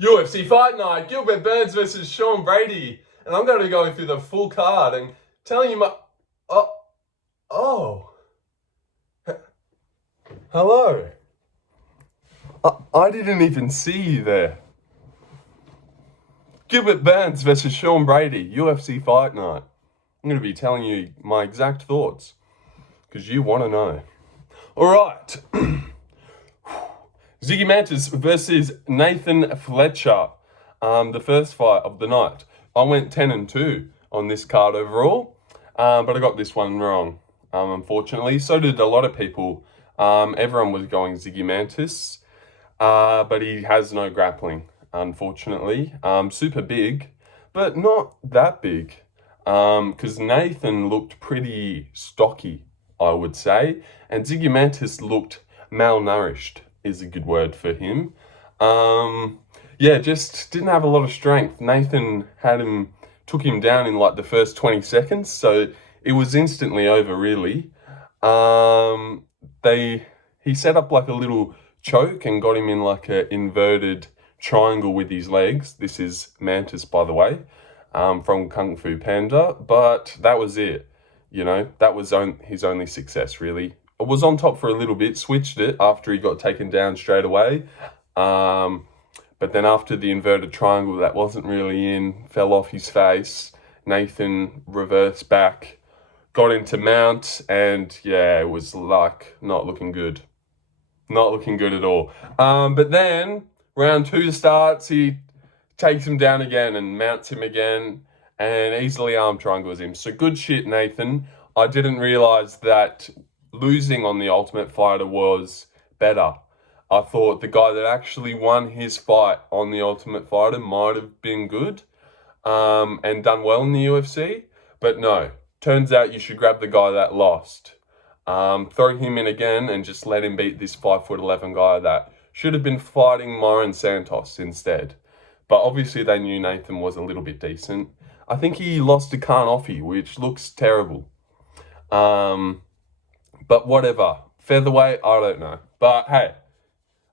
UFC Fight Night, Gilbert Burns versus Sean Brady. And I'm going to be going through the full card and telling you my... Oh. Hello. I didn't even see you there. Gilbert Burns versus Sean Brady, UFC Fight Night. I'm going to be telling you my exact thoughts, because you want to know. Alright. Zygimantas versus Nathan Fletcher. The first fight of the night. I went 10-2 on this card overall, but I got this one wrong, unfortunately. So did a lot of people. Everyone was going Zygimantas, but he has no grappling, unfortunately. Super big, but not that big, because Nathan looked pretty stocky, I would say, and Zygimantas looked malnourished, is a good word for him. Yeah, just didn't have a lot of strength. Nathan took him down in like the first 20 seconds, so it was instantly over, really. He set up like a little choke and got him in like an inverted triangle with his legs. This is Mantis, by the way, from Kung Fu Panda, but that was it. You know, that was his only success, really. I was on top for a little bit, switched it after he got taken down straight away. But then after the inverted triangle, that wasn't really in, fell off his face. Nathan reversed back, got into mount, and yeah, it was like not looking good. Not looking good at all. But then round 2 starts, he takes him down again and mounts him again and easily arm triangles him. So good shit, Nathan. I didn't realize that losing on the Ultimate Fighter was better. I thought the guy that actually won his fight on the Ultimate Fighter might have been good and done well in the UFC, but no. Turns out you should grab the guy that lost. Throw him in again and just let him beat this 5'11" guy that should have been fighting Ryan Santos instead. But obviously they knew Nathan was a little bit decent. I think he lost to Karnoffy, which looks terrible. But whatever. Featherweight, I don't know. But hey,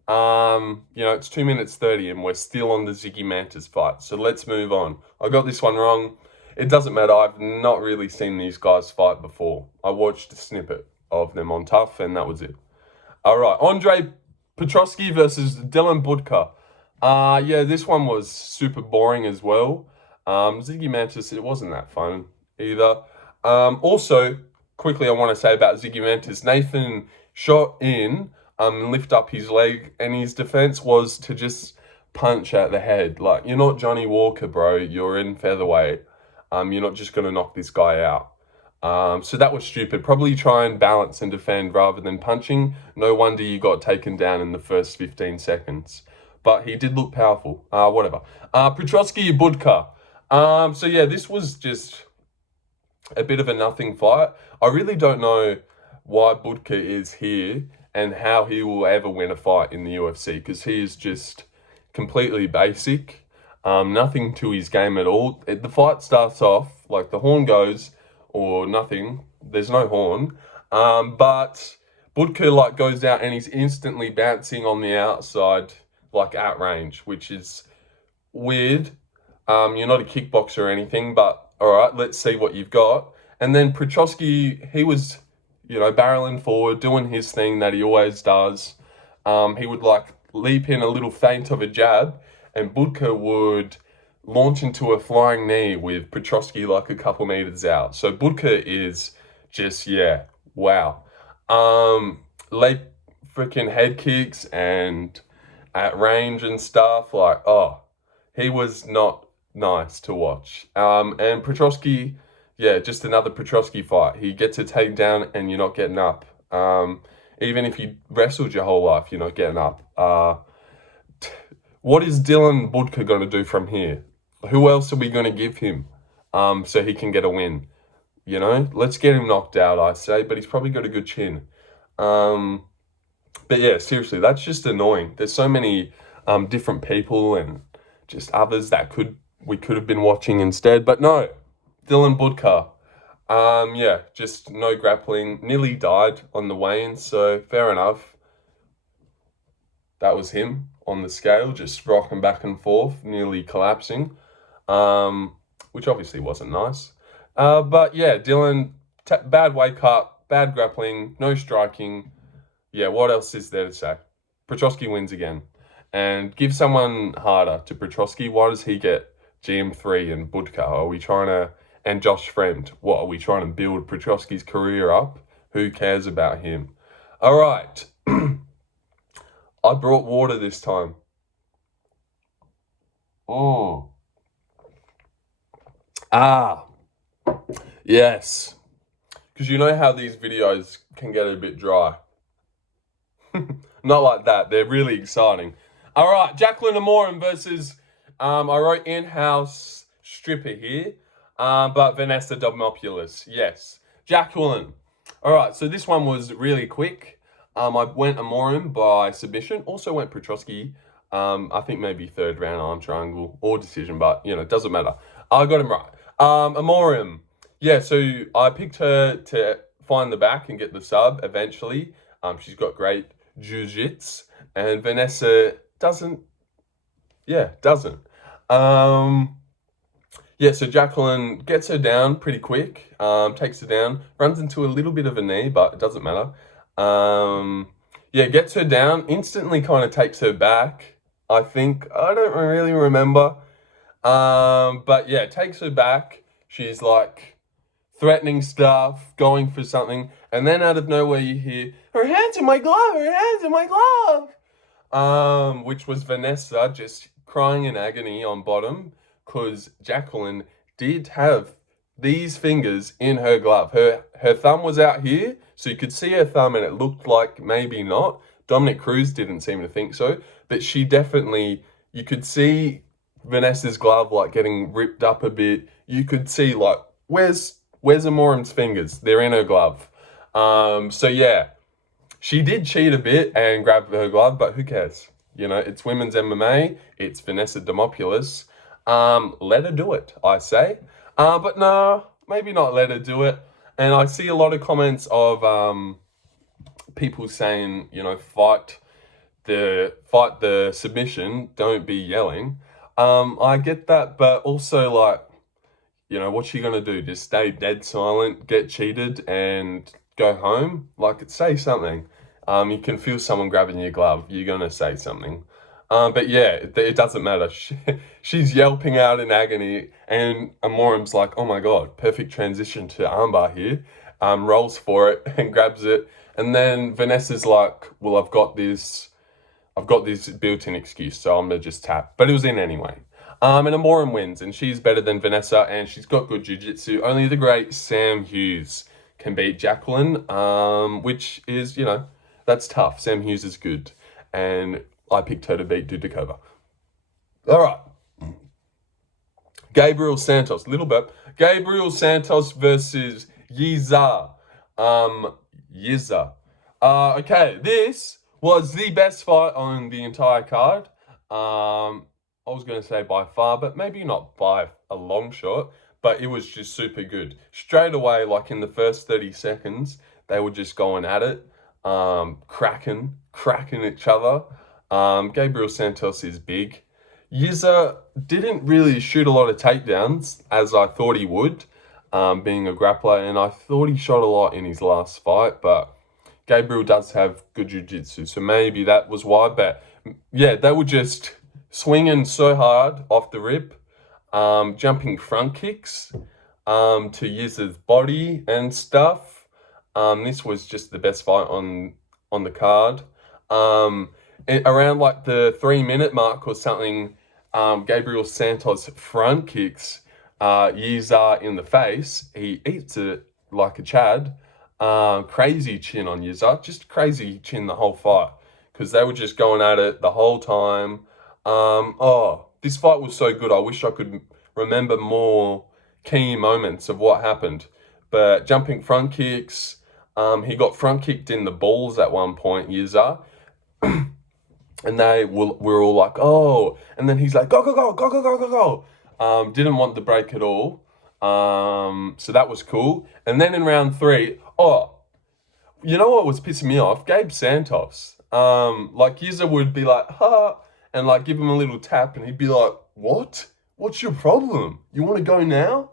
you know, it's 2 minutes 30 and we're still on the Zygimantas fight. So let's move on. I got this one wrong. It doesn't matter. I've not really seen these guys fight before. I watched a snippet of them on Tough and that was it. All right. Andrade Petroski versus Dylan Budka. Yeah, this one was super boring as well. Zygimantas, it wasn't that fun either. Also, quickly I want to say about Zygimantas, Nathan shot in, lift up his leg, and his defense was to just punch at the head. Like, you're not Johnny Walker, bro. You're in featherweight. You're not just going to knock this guy out. So that was stupid. Probably try and balance and defend rather than punching. No wonder you got taken down in the first 15 seconds. But he did look powerful. Whatever. Petroski Budka. So yeah, this was just a bit of a nothing fight. I really don't know why Budka is here and how he will ever win a fight in the UFC, because he is just completely basic. Nothing to his game at all. The fight starts off, like the horn goes, or nothing. There's no horn. But Budka like goes out and he's instantly bouncing on the outside, like at range, which is weird. You're not a kickboxer or anything, but all right, let's see what you've got. And then Petroski, he was, you know, barreling forward, doing his thing that he always does. He would like leap in a little feint of a jab, and Budka would launch into a flying knee with Petroski like a couple meters out. So Budka is just, yeah, wow. Late freaking head kicks and at range and stuff, like, oh, he was not nice to watch. And Petroski, yeah, just another Petroski fight. He gets a takedown and you're not getting up. Even if you wrestled your whole life, you're not getting up. What is Dylan Budka going to do from here? Who else are we going to give him so he can get a win? You know, let's get him knocked out, I say, but he's probably got a good chin. But yeah, seriously, that's just annoying. There's so many different people and just others that we could have been watching instead. But no, Dylan Budka. Yeah, just no grappling. Nearly died on the weigh-in, so fair enough. That was him on the scale, just rocking back and forth, nearly collapsing, which obviously wasn't nice. But yeah, Dylan, bad wake up, bad grappling, no striking. Yeah, what else is there to say? Petroski wins again. And give someone harder to Petroski. Why does he get GM3 and Budka? Are we trying to... And Josh Friend, what, are we trying to build Petroski's career up? Who cares about him? All right. I brought water this time. Oh. Ah. Yes. Because you know how these videos can get a bit dry. Not like that. They're really exciting. All right. Jacqueline Amorim versus, I wrote in-house stripper here. But Vanessa Demopulous. Yes. Jacqueline. All right. So this one was really quick. I went Amorim by submission. Also went Petroski. I think maybe third round arm triangle or decision, but, you know, it doesn't matter. I got him right. Amorim. Yeah, so I picked her to find the back and get the sub eventually. She's got great jiu-jitsu. And Vanessa doesn't. Yeah, so Jacqueline gets her down pretty quick, takes her down, runs into a little bit of a knee, but it doesn't matter. Yeah, gets her down, instantly kind of takes her back, I think. I don't really remember. But yeah, takes her back. She's like threatening stuff, going for something, and then out of nowhere you hear, her hands in my glove, her hands in my glove! Which was Vanessa just crying in agony on bottom, because Jacqueline did have these fingers in her glove. Her thumb was out here, so you could see her thumb and it looked like maybe not. Dominic Cruz didn't seem to think so, but she definitely, you could see Vanessa's glove like getting ripped up a bit. You could see like, where's Amorim's fingers? They're in her glove. So yeah, she did cheat a bit and grab her glove, but who cares? You know, it's women's MMA. It's Vanessa Demopulous. Let her do it, I say. But no, maybe not let her do it. And I see a lot of comments of people saying, you know, fight the submission, don't be yelling. I get that, but also like, you know, what's she gonna do? Just stay dead silent, get cheated, and go home? Like, say something. You can feel someone grabbing your glove. You're gonna say something. But yeah, it doesn't matter. She's yelping out in agony, and Amorim's like, "Oh my god, perfect transition to armbar here." Rolls for it and grabs it, and then Vanessa's like, "Well, I've got this built-in excuse, so I'm gonna just tap." But it was in anyway. And Amorim wins, and she's better than Vanessa, and she's got good jiu-jitsu. Only the great Sam Hughes can beat Jacqueline, which is, you know, that's tough. Sam Hughes is good, and I picked her to beat Dudakova. All right. Gabriel Santos, little burp. Gabriel Santos versus Yizha. Yizha. Okay, this was the best fight on the entire card. I was going to say by far, but maybe not by a long shot, but it was just super good. Straight away, like in the first 30 seconds, they were just going at it, cracking each other. Gabriel Santos is big. Yizha didn't really shoot a lot of takedowns, as I thought he would, being a grappler, and I thought he shot a lot in his last fight, but Gabriel does have good jiu-jitsu, so maybe that was why. But yeah, they were just swinging so hard off the rip, jumping front kicks to Yizha's body and stuff. This was just the best fight on the card. Around like the 3-minute mark or something, Gabriel Santos front kicks Yizha in the face. He eats it like a Chad. Crazy chin on Yizha, just crazy chin the whole fight, because they were just going at it the whole time. This fight was so good. I wish I could remember more key moments of what happened. But jumping front kicks, he got front kicked in the balls at one point, Yizha. And we're all like, oh, and then he's like, go, go, go, go, go, go, go, go. Didn't want the break at all. So that was cool. And then in round 3, you know what was pissing me off? Gabe Santos. Like Yizha would be like, ha, and like give him a little tap, and he'd be like, "What? What's your problem? You want to go now?"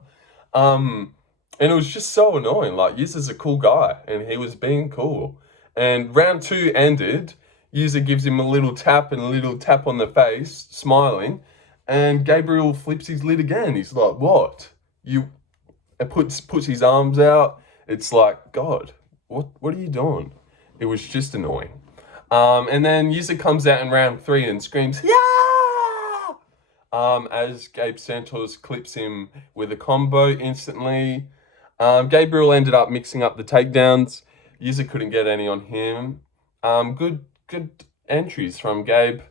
And it was just so annoying. Like, Yizha's a cool guy, and he was being cool. And round 2 ended. Yizha gives him a little tap and a little tap on the face, smiling, and Gabriel flips his lid again. He's like, "What? You?" And puts his arms out. It's like, God, what are you doing? It was just annoying. And then Yizha comes out in round 3 and screams, "Yeah!" As Gabe Santos clips him with a combo instantly. Gabriel ended up mixing up the takedowns. Yizha couldn't get any on him. Good entries from Gabe.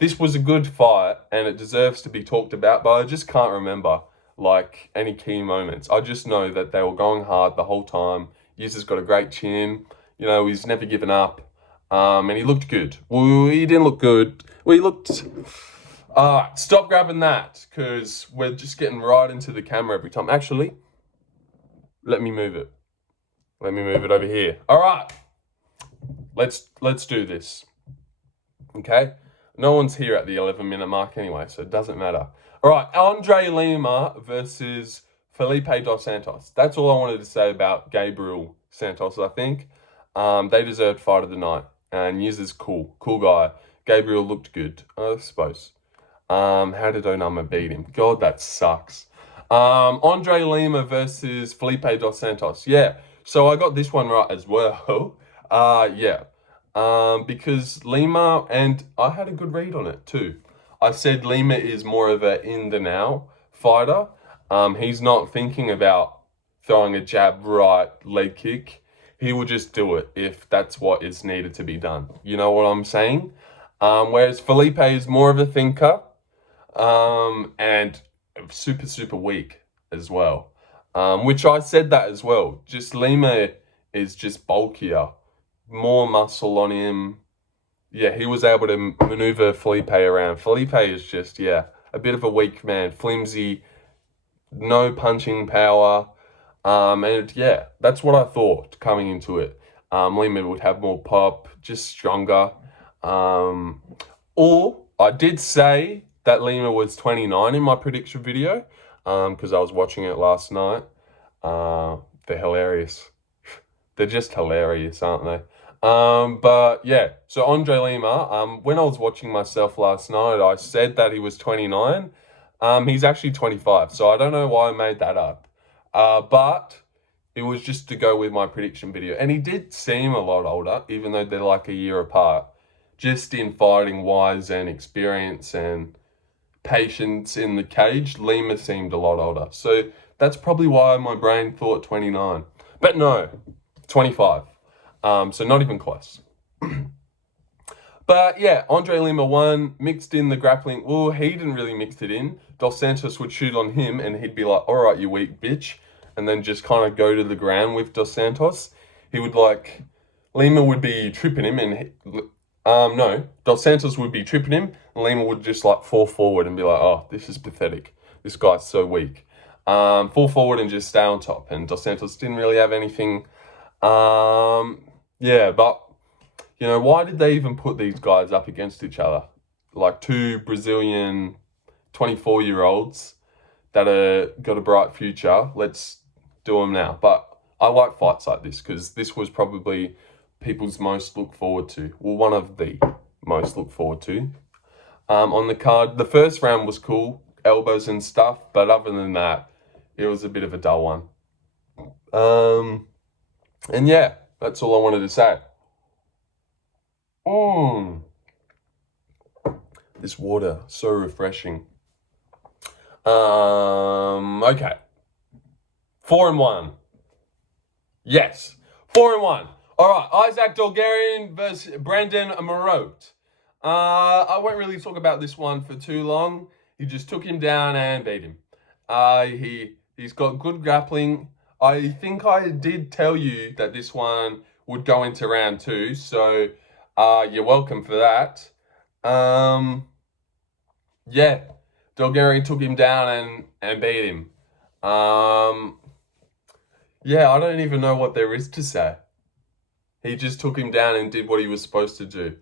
This was a good fight, and it deserves to be talked about, but I just can't remember like any key moments. I just know that they were going hard the whole time. Yizha's got a great chin. You know, he's never given up. And he looked good. Well, he didn't look good. Well, he looked... stop grabbing that, because we're just getting right into the camera every time. Actually, let me move it. Let me move it over here. All right. Let's do this. Okay? No one's here at the 11-minute mark anyway, so it doesn't matter. All right, Andrade Lima versus Felipe dos Santos. That's all I wanted to say about Gabriel Santos, I think. They deserved fight of the night. And Yizha's cool guy. Gabriel looked good, I suppose. How did Onama beat him? God, that sucks. Andrade Lima versus Felipe dos Santos. Yeah, so I got this one right as well. Because Lima, and I had a good read on it too. I said Lima is more of a in the now fighter. He's not thinking about throwing a jab, right, leg kick. He will just do it if that's what is needed to be done. You know what I'm saying? Whereas Felipe is more of a thinker, and super weak as well. Which I said that as well. Just Lima is just bulkier, more muscle on him. Yeah, he was able to maneuver Felipe around. Felipe is just, a bit of a weak man, flimsy, no punching power. And yeah, that's what I thought coming into it. Lima would have more pop, just stronger. Or I did say that Lima was 29 in my prediction video, because I was watching it last night. They're hilarious. They're just hilarious, aren't they? But yeah, so Andrade Lima, when I was watching myself last night, I said that he was 29. He's actually 25, so I don't know why I made that up. But it was just to go with my prediction video. And he did seem a lot older, even though they're like a year apart. Just in fighting wise and experience and patience in the cage, Lima seemed a lot older. So that's probably why my brain thought 29. But no, 25. So not even close. But yeah, Andrade Lima won, mixed in the grappling. Well, he didn't really mix it in. Dos Santos would shoot on him and he'd be like, "All right, you weak bitch." And then just kind of go to the ground with Dos Santos. He would Lima would be tripping him and, Dos Santos would be tripping him and Lima would just fall forward and be like, "Oh, this is pathetic. This guy's so weak." Fall forward and just stay on top. And Dos Santos didn't really have anything. But why did they even put these guys up against each other? Like two Brazilian 24-year-olds that got a bright future. Let's do them now. But I like fights like this because this was probably people's most look forward to. Well, one of the most look forward to. On the card, the first round was cool, elbows and stuff. But other than that, it was a bit of a dull one. And yeah, that's all I wanted to say. This water, so refreshing. Okay. 4-1. Yes, 4-1. All right, Isaac Dulgarian versus Brandon Marotte. I won't really talk about this one for too long. He just took him down and beat him. He's got good grappling. I think I did tell you that this one would go into round 2, so you're welcome for that. Yeah, Dulgarian took him down and beat him. Yeah, I don't even know what there is to say. He just took him down and did what he was supposed to do.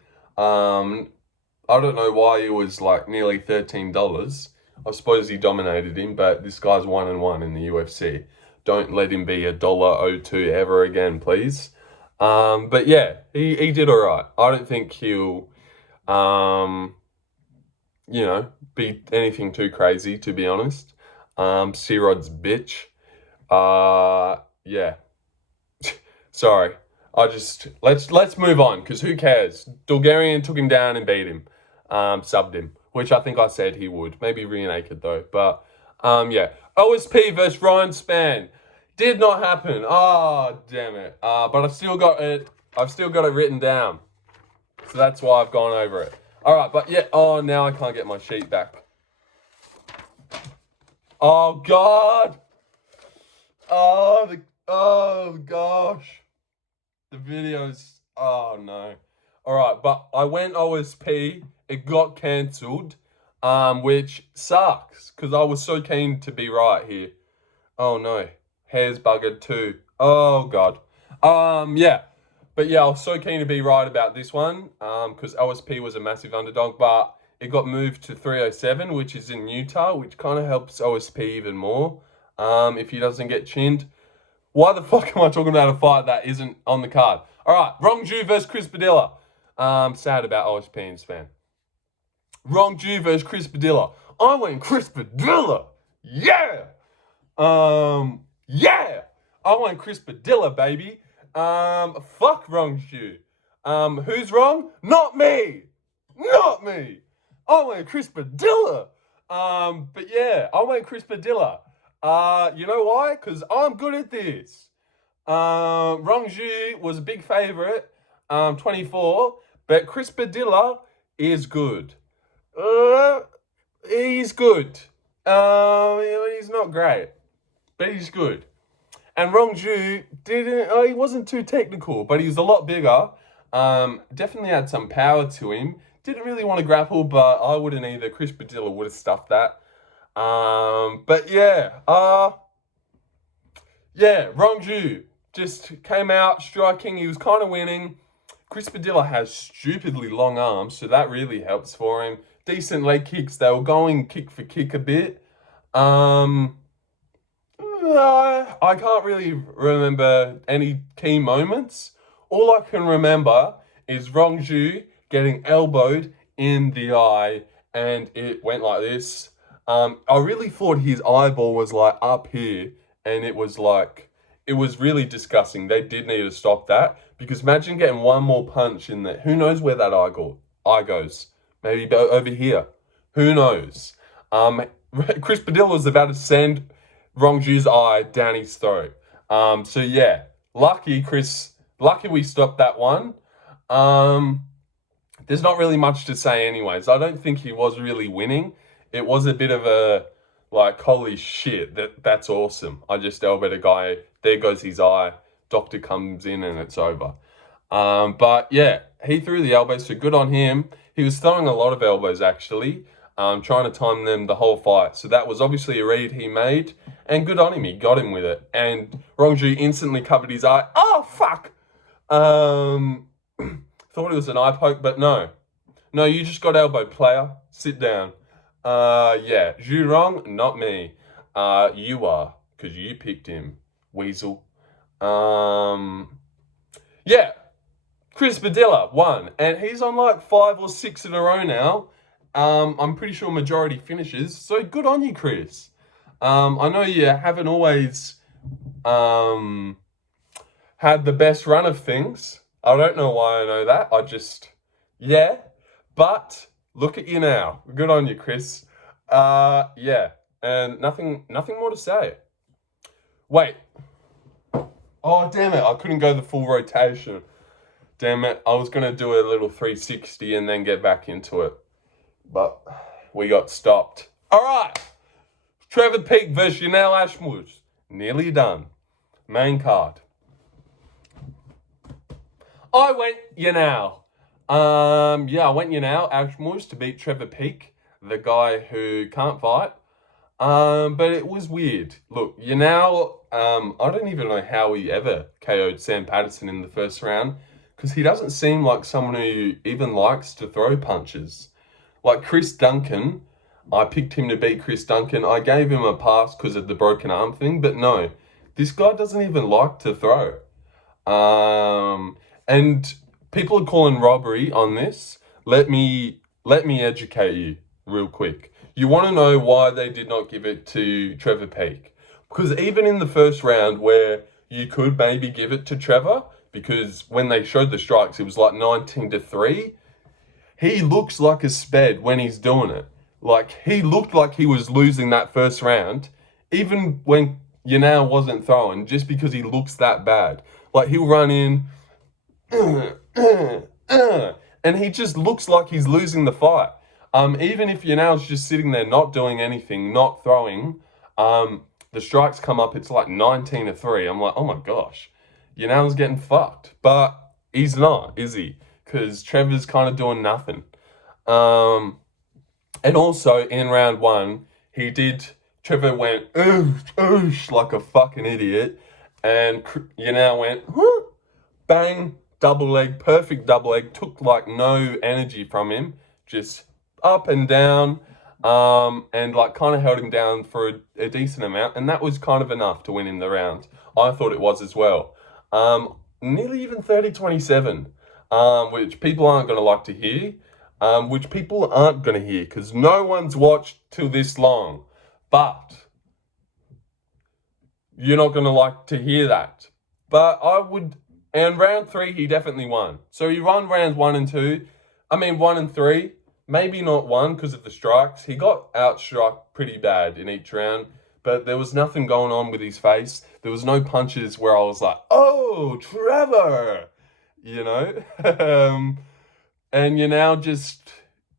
I don't know why he was like nearly $13. I suppose he dominated him, but this guy's 1-1 in the UFC. Don't let him be $1.02 ever again, please. But yeah, he did all right. I don't think he'll, be anything too crazy, to be honest. C-Rod's bitch. Yeah. Sorry. Let's move on, because who cares? Dulgarian took him down and beat him. Subbed him, which I think I said he would. Maybe rear naked though. But yeah. OSP versus Ryan Spann. Did not happen. Oh, damn it. But I've still got it written down. So that's why I've gone over it. Alright, but yeah, now I can't get my sheet back. Oh god. Oh gosh. The videos. Oh no. Alright, but I went OSP. It got cancelled. Which sucks. Because I was so keen to be right here. Oh no. Hair's buggered too. Oh god. Yeah. But yeah, I was so keen to be right about this one. Because OSP was a massive underdog, but it got moved to 307, which is in Utah, which kind of helps OSP even more. If he doesn't get chinned. Why the fuck am I talking about a fight that isn't on the card? Alright, Rhongzhu versus Chris Padilla. Sad about OSP and Spann. Rhongzhu versus Chris Padilla. I went Chris Padilla. Yeah! Yeah! I went Chris Padilla, baby. Fuck Rhongzhu. Who's wrong? Not me! Not me! I went Chris Padilla. But yeah, I went Chris Padilla. You know why? Because I'm good at this. Rhongzhu was a big favourite, 24, but Chris Padilla is good. He's good. He's not great, but he's good. And Rhongzhu he wasn't too technical, but he was a lot bigger. Definitely had some power to him. Didn't really want to grapple, but I wouldn't either. Chris Padilla would have stuffed that. But yeah, Rhongzhu just came out striking. He was kind of winning. Chris Padilla has stupidly long arms, so that really helps for him. Decent leg kicks. They were going kick for kick a bit. I can't really remember any key moments. All I can remember is Rhongzhu getting elbowed in the eye, and it went like this. I really thought his eyeball was like up here, and it was really disgusting. They did need to stop that, because imagine getting one more punch in there. Who knows where that eye goes? Maybe over here. Who knows? Chris Padilla was about to send Rhongzhu's eye down his throat. So yeah, lucky we stopped that one. There's not really much to say anyways. I don't think he was really winning. It was a bit of a, like, holy shit, that's awesome. I just elbowed a guy, there goes his eye, doctor comes in and it's over. But yeah, he threw the elbows, so good on him. He was throwing a lot of elbows, actually, trying to time them the whole fight. So that was obviously a read he made, and good on him, he got him with it. And Rhongzhu instantly covered his eye. Oh, fuck! Thought it was an eye poke, but no. No, you just got elbowed, player. Sit down. Yeah, Zhu wrong, not me. You are, because you picked him, weasel. Yeah, Chris Padilla won, and he's on like 5 or 6 in a row now. I'm pretty sure majority finishes, so good on you, Chris. I know you haven't always had the best run of things. I don't know why I know that. Yeah, but look at you now. Good on you, Chris. Yeah, and nothing more to say. Wait. Oh, damn it. I couldn't go the full rotation. Damn it. I was going to do a little 360 and then get back into it. But we got stopped. All right. Trevor Peak versus Yanal Ashmouz. Nearly done. Main card. I went Yanal. Yeah, I went Yanal Ashmouz to beat Trevor Peak, the guy who can't fight. But it was weird. Look, Yanal, I don't even know how he ever KO'd Sam Patterson in the first round, because he doesn't seem like someone who even likes to throw punches. Like Chris Duncan, I picked him to beat Chris Duncan. I gave him a pass because of the broken arm thing, but no, this guy doesn't even like to throw. And people are calling robbery on this. Let me educate you real quick. You want to know why they did not give it to Trevor Peak? Because even in the first round where you could maybe give it to Trevor, because when they showed the strikes, it was like 19-3. He looks like a sped when he's doing it. Like, he looked like he was losing that first round, even when Yanal wasn't throwing, just because he looks that bad. Like, he'll run in, and he just looks like he's losing the fight. Even if Yanal's just sitting there not doing anything, not throwing, the strikes come up, it's like 19-3. I'm like, oh my gosh, Yanal's getting fucked. But he's not, is he? Because Trevor's kind of doing nothing. And also, in round one, Trevor went, oosh, like a fucking idiot. And Yanal went, whoop, bang, double leg, perfect double leg. Took like no energy from him. Just up and down. And like kind of held him down for a decent amount. And that was kind of enough to win him the round. I thought it was as well. Nearly even 30-27. Which people aren't going to like to hear. Which people aren't going to hear because no one's watched till this long. But you're not going to like to hear that. But I would, and round 3, he definitely won. So he won rounds 1 and 2. 1 and 3. Maybe not 1 because of the strikes. He got outstruck pretty bad in each round. But there was nothing going on with his face. There was no punches where I was like, oh, Trevor! You know? And Yanal just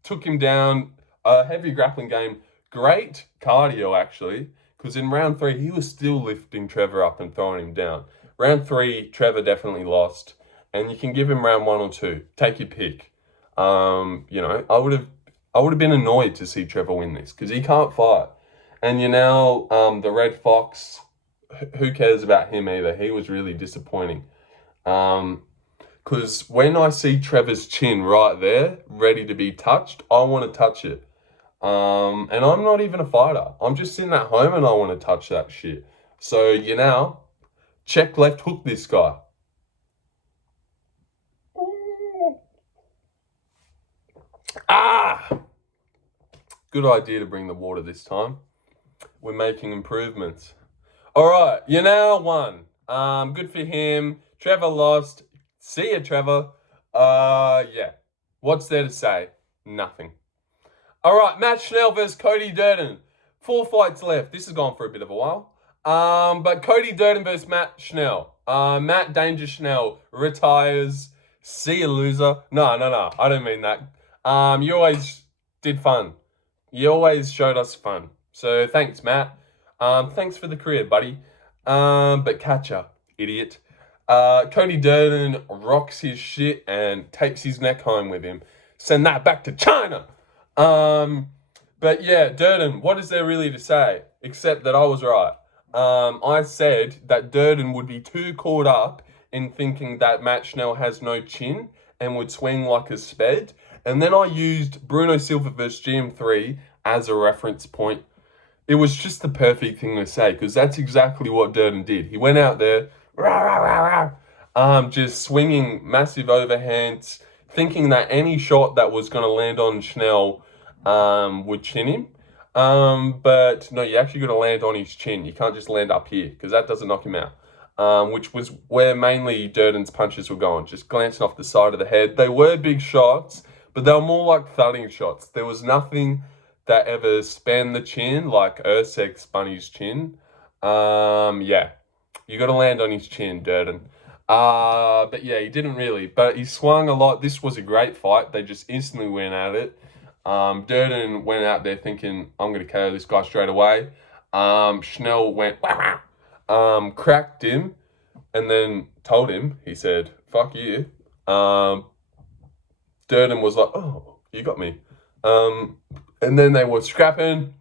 took him down. A heavy grappling game. Great cardio, actually. Because in round 3, he was still lifting Trevor up and throwing him down. Round 3, Trevor definitely lost. And you can give him round 1 or 2. Take your pick. You know, I would have been annoyed to see Trevor win this. Because he can't fight. And Yanal, the Red Fox, who cares about him either? He was really disappointing. Because when I see Trevor's chin right there, ready to be touched, I want to touch it. And I'm not even a fighter. I'm just sitting at home and I want to touch that shit. So, check left hook this guy. Good idea to bring the water this time. We're making improvements. All right, Yanal won. Good for him. Trevor lost. See ya, Trevor. Yeah. What's there to say? Nothing. All right, Matt Schnell versus Cody Durden. 4 fights left. This has gone for a bit of a while. But Cody Durden versus Matt Schnell. Matt Danger Schnell retires. See ya, loser. No. I don't mean that. You always did fun. You always showed us fun. So thanks, Matt. Thanks for the career, buddy. But catch up, idiot. Cody Durden rocks his shit and takes his neck home with him. Send that back to China. But yeah, Durden, what is there really to say? Except that I was right. I said that Durden would be too caught up in thinking that Matt Schnell has no chin and would swing like a sped. And then I used Bruno Silva versus GM3 as a reference point. It was just the perfect thing to say because that's exactly what Durden did. He went out there, just swinging massive overhands, thinking that any shot that was going to land on Schnell would chin him. But no, you actually got to land on his chin. You can't just land up here because that doesn't knock him out. Which was where mainly Durden's punches were going, just glancing off the side of the head. They were big shots, but they were more like thudding shots. There was nothing that ever spanned the chin like Urseg spun his chin. Yeah, you got to land on his chin, Durden. But yeah, he didn't really. But he swung a lot. This was a great fight. They just instantly went at it. Durden went out there thinking, I'm going to KO this guy straight away. Schnell went, cracked him, and then told him, he said, fuck you. Durden was like, oh, you got me. And then they were scrapping,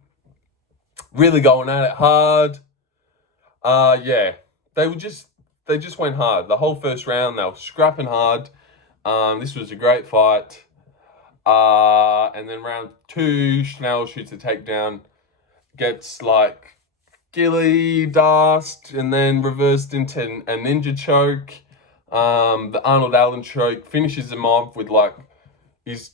really going at it hard. Yeah, they just went hard. The whole first round, they were scrapping hard. This was a great fight. And then round 2, Schnell shoots a takedown, gets like gilly dust, and then reversed into a ninja choke. The Arnold Allen choke, finishes him off with like it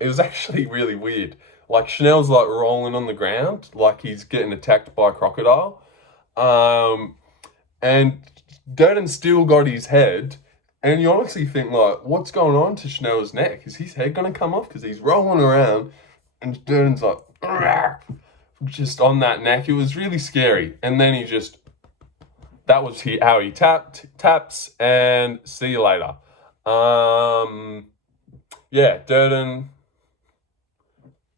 was actually really weird. Like Schnell's like rolling on the ground, like he's getting attacked by a crocodile. And Durden still got his head. And you honestly think, like, what's going on to Schnell's neck? Is his head going to come off? Because he's rolling around and Durden's like, just on that neck. It was really scary. And then that was how he taps, and see you later. Yeah, Durden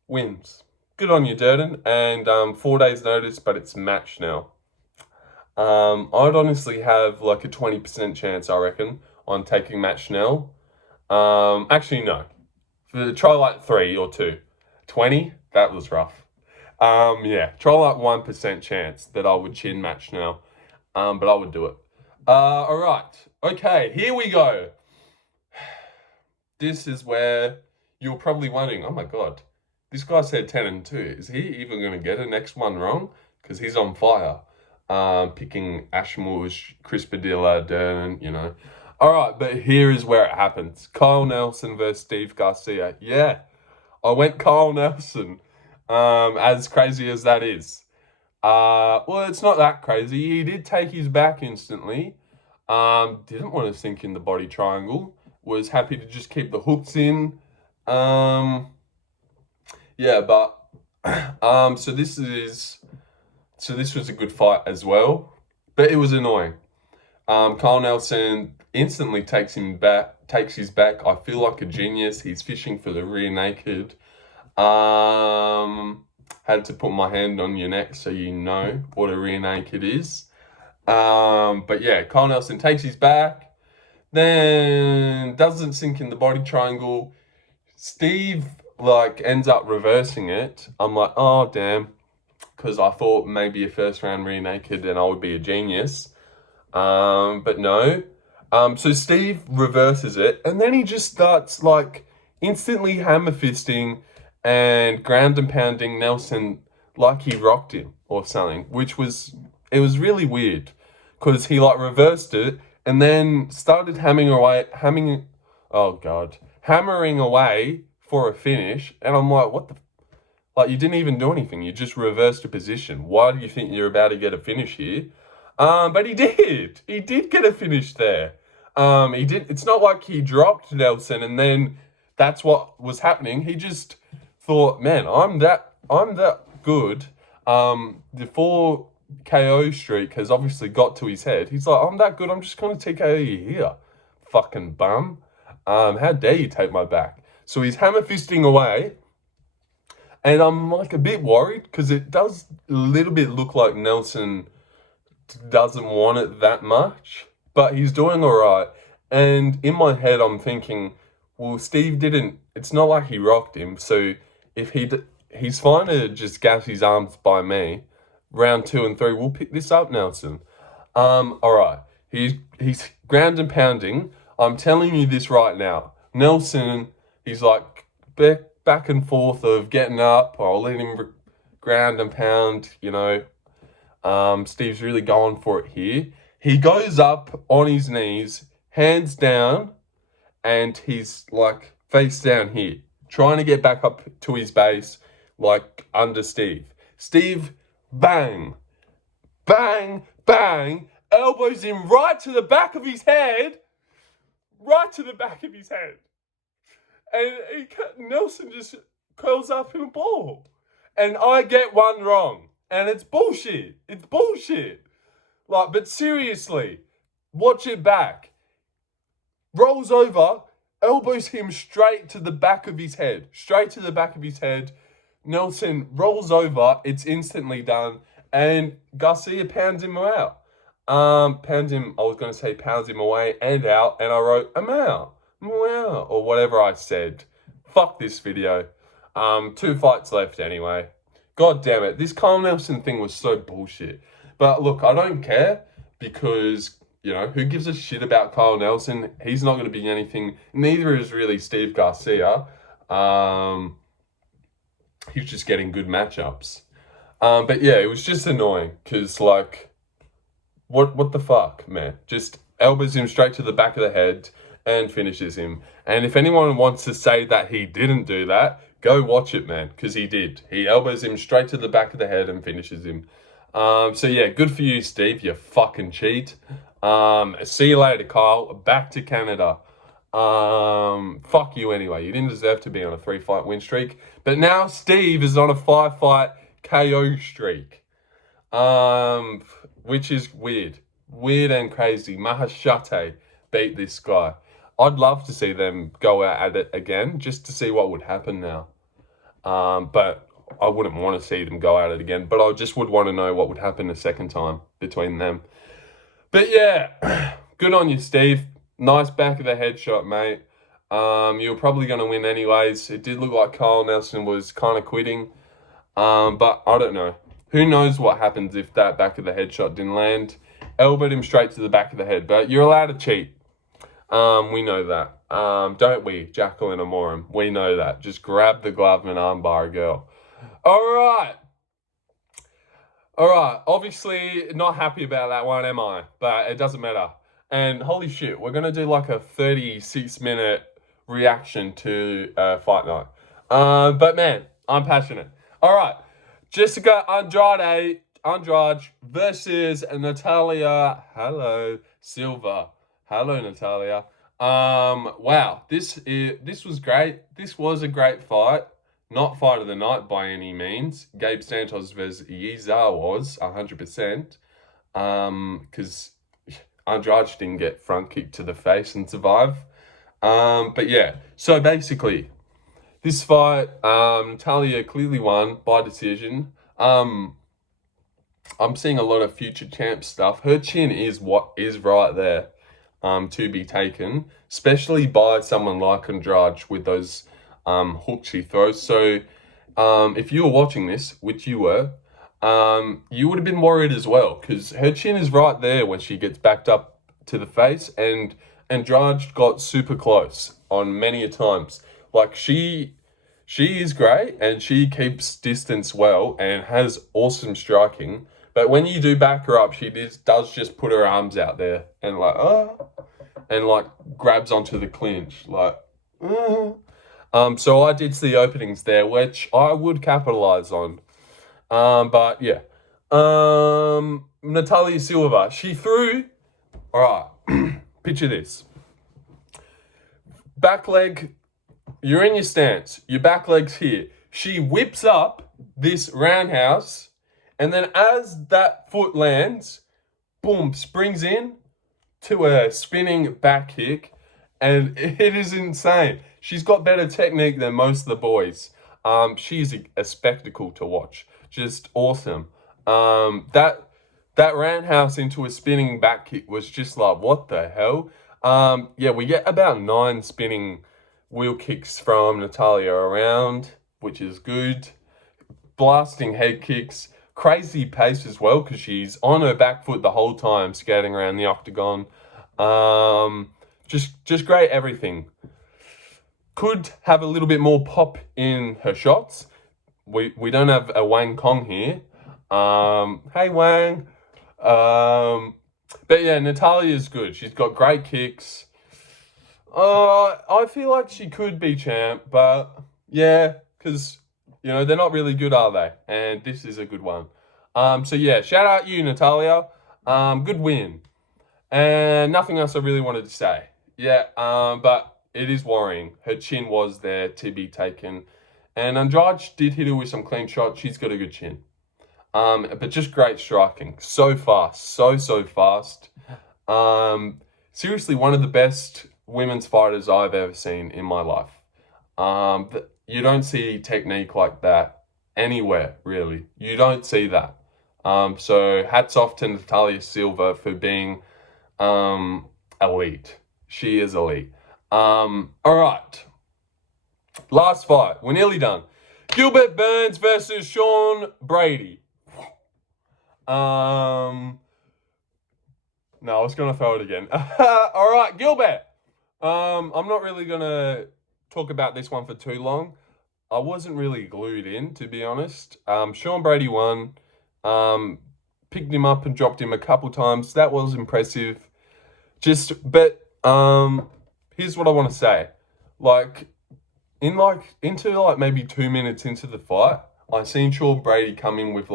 wins. Good on you, Durden. And 4 days notice, but it's match now. I'd honestly have like a 20% chance, I reckon, on taking Matt Schnell. Actually, no. Try like 3 or 2. 20? That was rough. Yeah, try like 1% chance that I would chin Matt Schnell. But I would do it. All right. Okay, here we go. This is where you're probably wondering, oh my God, this guy said 10-2. Is he even going to get a next one wrong? Because he's on fire. Picking Ashmouz, Chris Padilla, Durden, you know. All right, but here is where it happens. Kyle Nelson versus Steve Garcia. Yeah, I went Kyle Nelson, as crazy as that is. Well, it's not that crazy. He did take his back instantly. Didn't want to sink in the body triangle. Was happy to just keep the hooks in. Yeah, but so this was a good fight as well, but it was annoying. Kyle Nelson instantly takes his back. I feel like a genius. He's fishing for the rear naked. Had to put my hand on your neck so you know what a rear naked is. But yeah, Kyle Nelson takes his back, then doesn't sink in the body triangle. Steve like ends up reversing it. I'm like, oh damn, because I thought maybe a first round rear naked and I would be a genius. But no. So Steve reverses it, and then he just starts like instantly hammer fisting and ground and pounding Nelson like he rocked him or something, it was really weird because he like reversed it and then started hammering away for a finish. And I'm like, what the, like you didn't even do anything. You just reversed a position. Why do you think you're about to get a finish here? But he did get a finish there. It's not like he dropped Nelson and then that's what was happening. He just thought, man, I'm that good. The 4 KO streak has obviously got to his head. He's like, I'm that good, I'm just going to TKO you here. Fucking bum. How dare you take my back? So he's hammer fisting away. And I'm like a bit worried because it does a little bit look like Nelson doesn't want it that much, but he's doing all right. And in my head, I'm thinking, well, Steve didn't, it's not like he rocked him. So if he's fine to just gas his arms by me. Round 2 and 3, we'll pick this up, Nelson. All right. He's ground and pounding. I'm telling you this right now. Nelson, he's like back and forth of getting up. I'll let him ground and pound, you know. Steve's really going for it here. He goes up on his knees, hands down, and he's like face down here, trying to get back up to his base, like under Steve. Steve, bang, bang, bang, elbows him right to the back of his head. Right to the back of his head. And Nelson just curls up in a ball. And I get one wrong. And it's bullshit. It's bullshit. Like, but seriously, watch it back. Rolls over, elbows him straight to the back of his head. Straight to the back of his head. Nelson rolls over, it's instantly done, and Garcia pounds him out. Pounds him away and out, and I wrote, meow, or whatever I said. Fuck this video. 2 fights left anyway. God damn it, this Kyle Nelson thing was so bullshit. But look, I don't care, because, you know, who gives a shit about Kyle Nelson? He's not going to be anything. Neither is really Steve Garcia. He's just getting good matchups. But yeah, it was just annoying because, like, what the fuck, man? Just elbows him straight to the back of the head and finishes him. And if anyone wants to say that he didn't do that, go watch it, man, because he did. He elbows him straight to the back of the head and finishes him. So yeah, good for you, Steve. You fucking cheat. See you later, Kyle. Back to Canada. Fuck you anyway. You didn't deserve to be on a 3-fight win streak. But now Steve is on a 5-fight KO streak. Which is weird. Weird and crazy. Mahashate beat this guy. I'd love to see them go out at it again, just to see what would happen now. But I wouldn't want to see them go at it again. But I just would want to know what would happen a second time between them. But yeah, good on you, Steve. Nice back of the head shot, mate. You were probably going to win anyways. It did look like Kyle Nelson was kind of quitting. But I don't know. Who knows what happens if that back of the head shot didn't land. Elbowed him straight to the back of the head. But you're allowed to cheat. We know that. Don't we, Jacqueline Amorim? We know that. Just grab the glove and armbar a girl. All right. Obviously, not happy about that one, am I? But it doesn't matter. And holy shit, we're going to do like a 36-minute reaction to Fight Night. But man, I'm passionate. All right. Jessica Andrade versus Natalia. Hello, Silva. Hello, Natalia. Wow, this was great. This was a great fight. Not fight of the night by any means. Gabe Santos versus Yizha was 100%. Because Andrade didn't get front kick to the face and survive. But yeah, so basically, this fight, Natalia clearly won by decision. I'm seeing a lot of future champ stuff. Her chin is what is right there, to be taken, especially by someone like Andrade with those hooks she throws. So, if you were watching this, which you were, you would have been worried as well because her chin is right there when she gets backed up to the face, and Andrade got super close on many a times. Like she is great and she keeps distance well and has awesome striking. But when you do back her up, she does just put her arms out there and like grabs onto the clinch like. So I did see openings there, which I would capitalize on. But yeah, Natalia Silva, she threw. All right, picture this. Back leg. You're in your stance. Your back leg's here. She whips up this roundhouse, and then as that foot lands, boom, springs in to a spinning back kick, and it is insane. She's got better technique than most of the boys. She's a spectacle to watch. Just awesome. That roundhouse into a spinning back kick was just like, what the hell? Yeah, we get about 9 spinning wheel kicks from Natalia around, which is good. Blasting head kicks. Crazy pace as well, because she's on her back foot the whole time, skating around the octagon. Just great everything. Could have a little bit more pop in her shots. We don't have a Wang Kong here. Hey Wang. But yeah, Natalia's good. She's got great kicks. I feel like she could be champ, but yeah, because they're not really good, are they? And this is a good one. So yeah, shout out you, Natalia. Good win. And nothing else I really wanted to say. Yeah, but it is worrying. Her chin was there to be taken. And Andrade did hit her with some clean shots. She's got a good chin. But just great striking. So fast. So fast. Seriously, one of the best women's fighters I've ever seen in my life. You don't see technique like that anywhere, really. You don't see that. So hats off to Natalia Silva for being elite. She is elite. All right. Last fight. We're nearly done. Gilbert Burns versus Sean Brady. No, I was going to throw it again. All right, Gilbert. I'm not really going to talk about this one for too long. I wasn't really glued in, to be honest. Sean Brady won. Picked him up and dropped him a couple times. That was impressive. But here's what I want to say. Into maybe 2 minutes into the fight, I seen Sean Brady come in with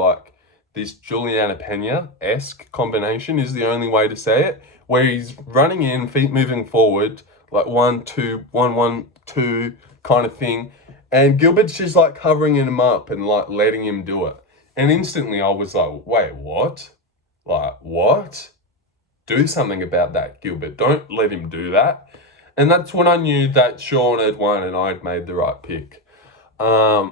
this Juliana Pena-esque combination is the only way to say it, where he's running in, feet moving forward, 1, 2, 1, 1, 2 kind of thing. And Gilbert's just covering him up and letting him do it. And instantly I was like, wait, what? What? Do something about that, Gilbert. Don't let him do that. And that's when I knew that Sean had won and I'd made the right pick. Yeah,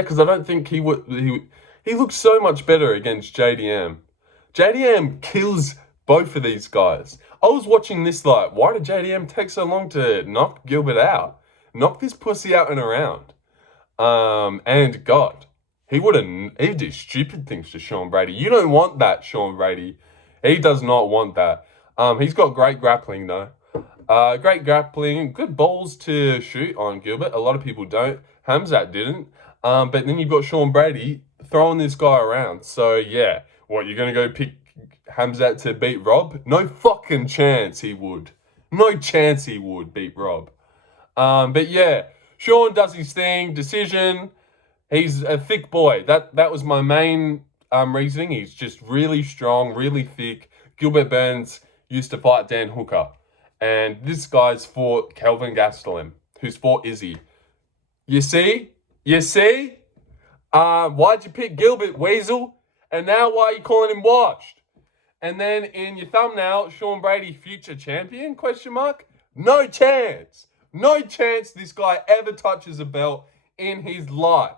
because I don't think he looked so much better against JDM. JDM kills both of these guys. I was watching this why did JDM take so long to knock Gilbert out? Knock this pussy out and around. And God, he did stupid things to Sean Brady. You don't want that, Sean Brady. He does not want that. He's got great grappling though. Great grappling, good balls to shoot on Gilbert. A lot of people don't. Khamzat didn't. But then you've got Sean Brady throwing this guy around. So yeah, what, you're gonna go pick Khamzat to beat Rob? No fucking chance he would. No chance he would beat Rob. But yeah, Sean does his thing. Decision. He's a thick boy. That was my main reasoning. He's just really strong, really thick. Gilbert Burns used to fight Dan Hooker. And this guy's fought Kelvin Gastelum, who's fought Izzy. You see? Why'd you pick Gilbert, Weasel? And now why are you calling him washed? And then in your thumbnail, Sean Brady, future champion, ? No chance. No chance this guy ever touches a belt in his life.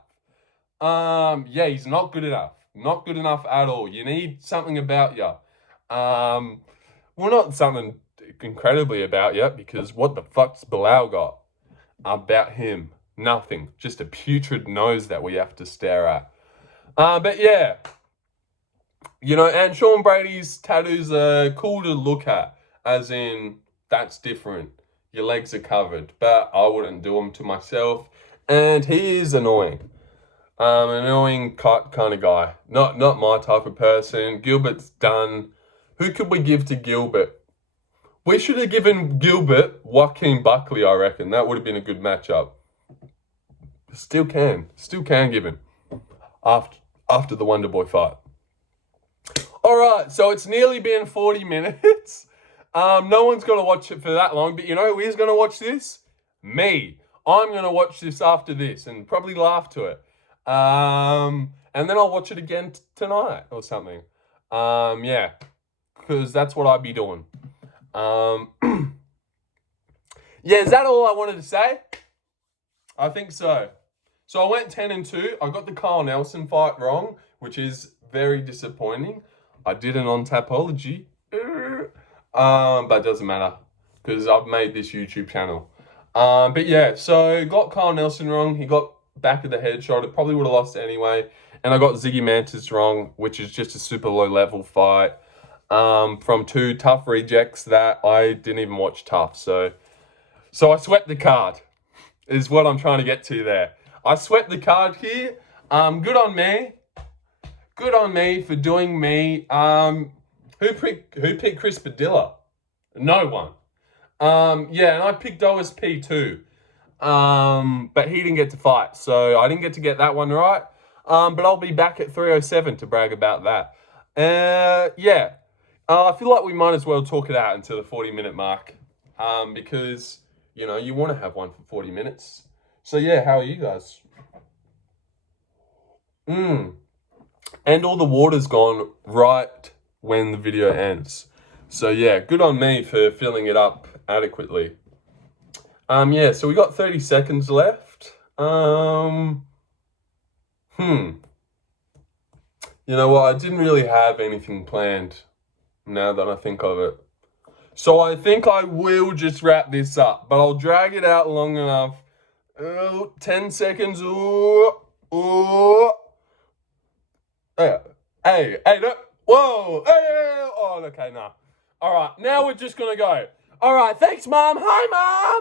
Yeah, he's not good enough. Not good enough at all. You need something about you. Well, not something incredibly about you, because what the fuck's Bilal got about him? Nothing. Just a putrid nose that we have to stare at. But yeah, and Sean Brady's tattoos are cool to look at, as in, that's different. Your legs are covered, but I wouldn't do them to myself. And he is annoying. Annoying kind of guy. Not my type of person. Gilbert's done. Who could we give to Gilbert? We should have given Gilbert Joaquin Buckley, I reckon. That would have been a good matchup. Still can give him. After the Wonder Boy fight. Alright, so it's nearly been 40 minutes. No one's going to watch it for that long, but you know who is going to watch this? Me. I'm going to watch this after this and probably laugh to it. And then I'll watch it again tonight or something. Yeah, because that's what I'd be doing. Yeah, is that all I wanted to say? I think so. So I went 10-2. I got the Kyle Nelson fight wrong, which is very disappointing. I did an on Tapology. But it doesn't matter because I've made this YouTube channel. But yeah, so got Kyle Nelson wrong. He got back of the head shot. It probably would have lost anyway. And I got Zygimantas wrong, which is just a super low level fight. From 2 tough rejects that I didn't even watch tough. So I swept the card is what I'm trying to get to there. I swept the card here. Good on me. Good on me for doing me. Who picked Chris Padilla? No one. Yeah, and I picked OSP too. But he didn't get to fight, so I didn't get to get that one right. But I'll be back at 307 to brag about that. Yeah. I feel like we might as well talk it out until the 40-minute mark. Because, you want to have one for 40 minutes. So yeah, how are you guys? And all the water's gone right when the video ends. So yeah, good on me for filling it up adequately. Yeah, so we got 30 seconds left. You know what? I didn't really have anything planned now that I think of it. So I think I will just wrap this up, but I'll drag it out long enough. 10 seconds. Hey, no. Whoa. Hey, oh, okay, nah. All right, now we're just going to go. All right, thanks, Mom. Hi, Mom.